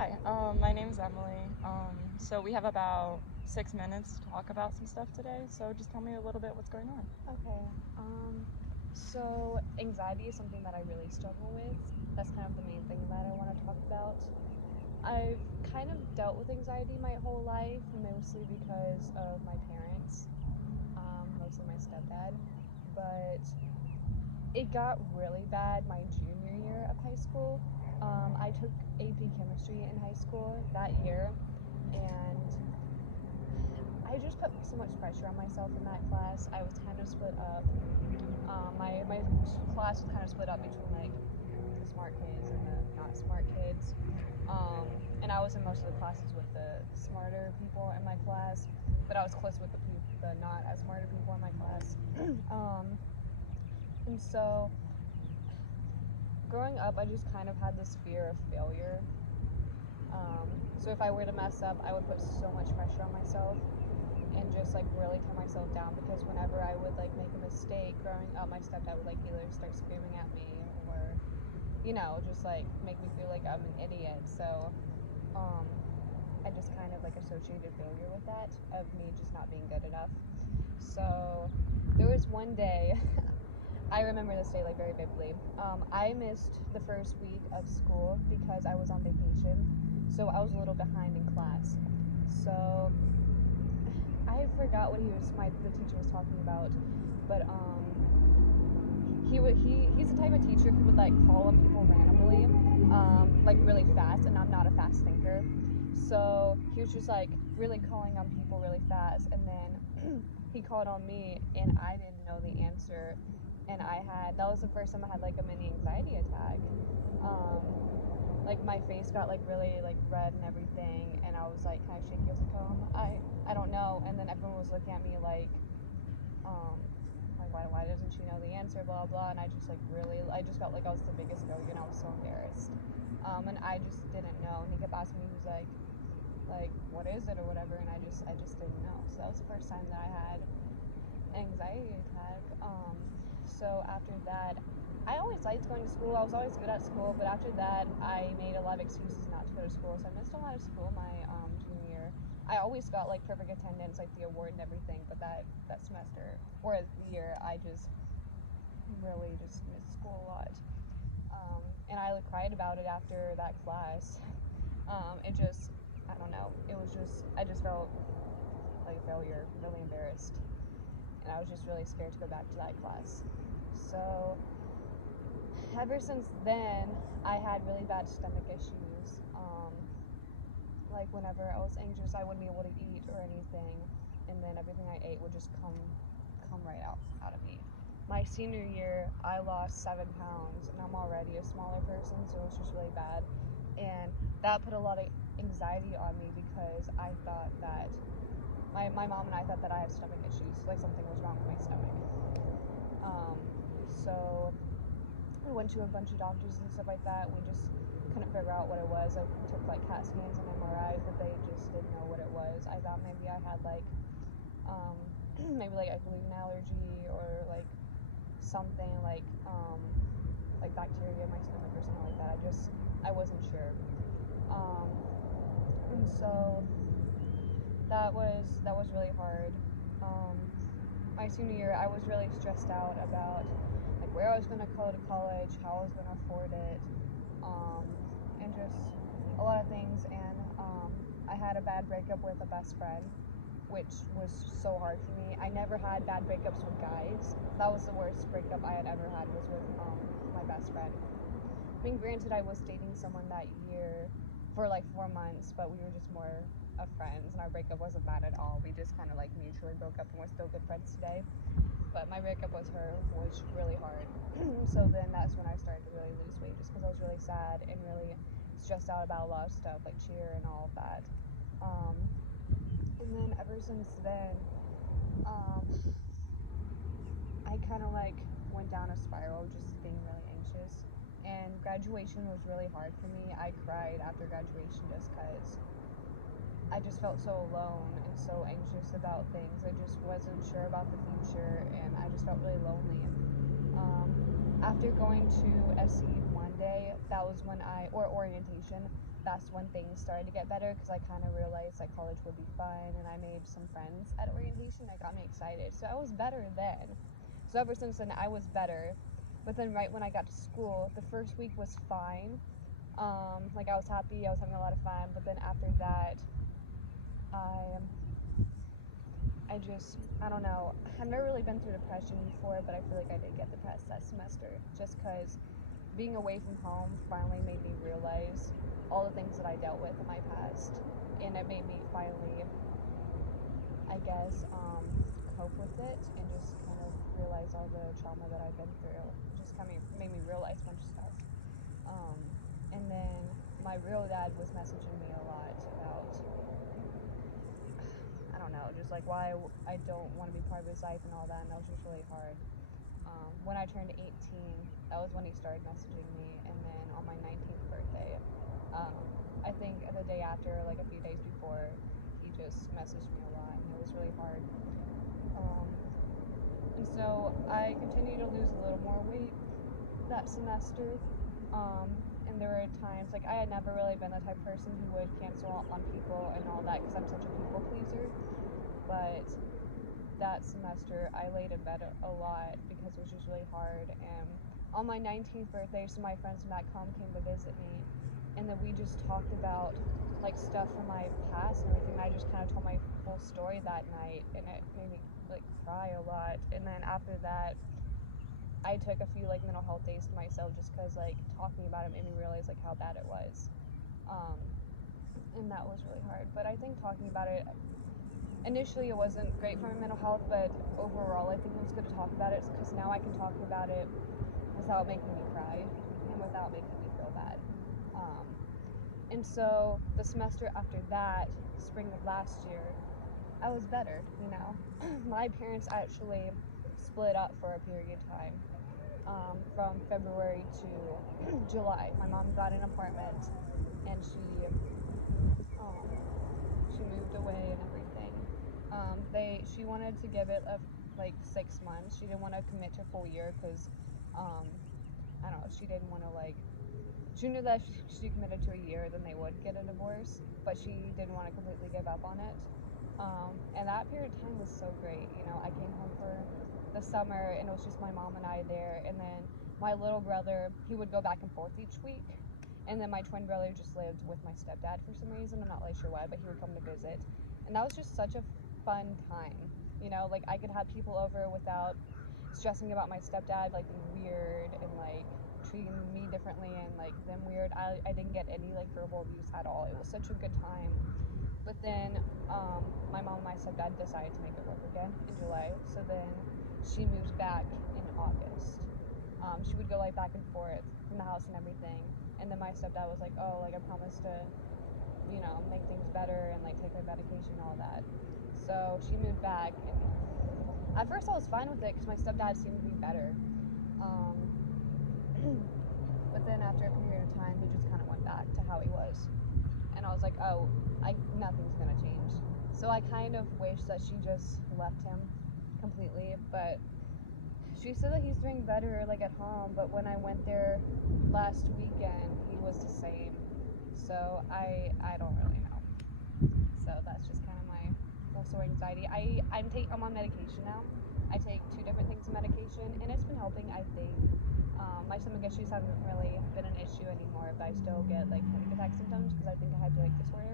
Hi, my name is Emily. So we have about 6 minutes to talk about some stuff today. So just tell me a little bit what's going on. Okay. So anxiety is something that I really struggle with. That's kind of the main thing that I want to talk about. I've kind of dealt with anxiety my whole life, mostly because of my parents, mostly my stepdad. But it got really bad my junior year of high school. I took AP chemistry in high school that year, and I just put so much pressure on myself in that class. I was kind of split up. My class was kind of split up between like the smart kids and the not smart kids. And I was in most of the classes with the smarter people in my class, but I was close with the not as smarter people in my class. And so growing up, I just kind of had this fear of failure. So if I were to mess up, I would put so much pressure on myself and just like really tear myself down, because whenever I would like make a mistake growing up, my stepdad would like either start screaming at me or just like make me feel like I'm an idiot. So I just kind of like associated failure with that, of me just not being good enough. So there was one day I remember this day like very vividly. I missed the first week of school because I was on vacation, so I was a little behind in class. So I forgot what the teacher was talking about, but he's the type of teacher who would like call on people randomly, like really fast, and I'm not a fast thinker, so he was just like really calling on people really fast, and then he called on me, and I didn't know the answer, and that was the first time I had like a mini anxiety attack. Um, like my face got like really like red and everything, and I was like kind of shaky. I was like, I don't know. And then everyone was looking at me um, like why doesn't she know the answer? Blah blah. And I just felt like I was the biggest failure, and I was so embarrassed. And I just didn't know. And he kept asking me, he was like what is it or whatever, and I just didn't know. So that was the first time that I had anxiety attack. So after that, I always liked going to school. I was always good at school, but after that, I made a lot of excuses not to go to school. So I missed a lot of school my junior year. I always got like perfect attendance, like the award and everything, but that semester or the year, I just really just missed school a lot. And I like, cried about it after that class. It just, I don't know. It was just, I just felt like a failure, really embarrassed, and I was just really scared to go back to that class. So ever since then, I had really bad stomach issues. Like whenever I was anxious, I wouldn't be able to eat or anything, and then everything I ate would just come right out of me. My senior year, I lost 7 pounds, and I'm already a smaller person, so it was just really bad, and that put a lot of anxiety on me, because I thought that my mom and I thought that I had stomach issues, like something was wrong with my stomach. So we went to a bunch of doctors and stuff like that. We just couldn't figure out what it was. I took like CAT scans and MRIs, but they just didn't know what it was. I thought maybe I had like maybe like a gluten allergy, or like something like bacteria in my stomach or something like that. I wasn't sure. Um, and so that was really hard. Um, my senior year, I was really stressed out about like where I was gonna go to college, how I was gonna afford it, um, and just a lot of things. And I had a bad breakup with a best friend, which was so hard for me. I never had bad breakups with guys. That was the worst breakup I had ever had, was with my best friend. I mean, granted, I was dating someone that year for like 4 months, but we were just more of friends, and our breakup wasn't bad at all. We just kind of like mutually broke up, and we're still good friends today. But my breakup with her was really hard. So then that's when I started to really lose weight, just because I was really sad and really stressed out about a lot of stuff, like cheer and all of that. Um, and then ever since then, um, I kind of like went down a spiral, just being really anxious. And graduation was really hard for me. I cried after graduation just because I just felt so alone and so anxious about things. I just wasn't sure about the future, and I just felt really lonely. After going to SE one day, that that was when or orientation, that's when things started to get better because I kind of realized that college would be fun, and I made some friends at orientation that got me excited. So I was better then. So ever since then, I was better. But then right when I got to school, the first week was fine. Like I was happy, I was having a lot of fun. But then after that, I I don't know. I've never really been through depression before, but I feel like I did get depressed that semester just because being away from home finally made me realize all the things that I dealt with in my past, and it made me finally, I guess, cope with it and just kind of realize all the trauma that I've been through. Just kind of made me realize a bunch of stuff. And then my real dad was messaging me a lot about, I don't know, just like why I don't want to be part of his life and all that, and that was just really hard. When I turned 18, that was when he started messaging me, and then on my 19th birthday, I think the day after, like a few days before, he just messaged me a lot, and it was really hard. And so I continued to lose a little more weight that semester, and there were times, like I had never really been the type of person who would cancel on people and all that because I'm such a people pleaser, but that semester I laid in bed a lot because it was just really hard. And on my 19th birthday, some of my friends from back home came to visit me, and then we just talked about like stuff from my past and everything. I just kind of told my full story that night, and it made me like cry a lot. And then after that, I took a few like mental health days to myself just because like talking about it made me realize like how bad it was, and that was really hard. But I think talking about it, initially it wasn't great for my mental health, but overall I think it was good to talk about it because now I can talk about it without making me cry and without making me feel bad. And so the semester after that, spring of last year, I was better, you know. My parents actually split up for a period of time, from February to July. My mom got an apartment, and she moved away and everything. She wanted to give it like 6 months. She didn't want to commit to a full year because I don't know. She didn't want to like. She knew that if she committed to a year, then they would get a divorce, but she didn't want to completely give up on it. And that period of time was so great. You know, I came home for the summer, and it was just my mom and I there, and then my little brother, he would go back and forth each week, and then my twin brother just lived with my stepdad for some reason. I'm not really sure why, but he would come to visit, and that was just such a fun time. You know, like I could have people over without stressing about my stepdad like being weird and like treating me differently and like them weird. I didn't get any like verbal abuse at all. It was such a good time. But then my mom and my stepdad decided to make it work again in July. So then she moved back in August. She would go like back and forth from the house and everything. And then my stepdad was like, oh, like I promised to, you know, make things better and like take my medication and all that. So she moved back, and at first I was fine with it because my stepdad seemed to be better. But then after a period of time, he just kind of went back to how he was. And I was like, oh, nothing's going to change. So I kind of wish that she just left him completely. But she said that he's doing better, like, at home. But when I went there last weekend, he was the same. So I don't really know. So that's just kind of my whole story anxiety. I'm on medication now. I take 2 different things of medication, and it's been helping, I think. My stomach issues haven't really been an issue anymore, but I still get like panic attack symptoms because I think I have like disorder.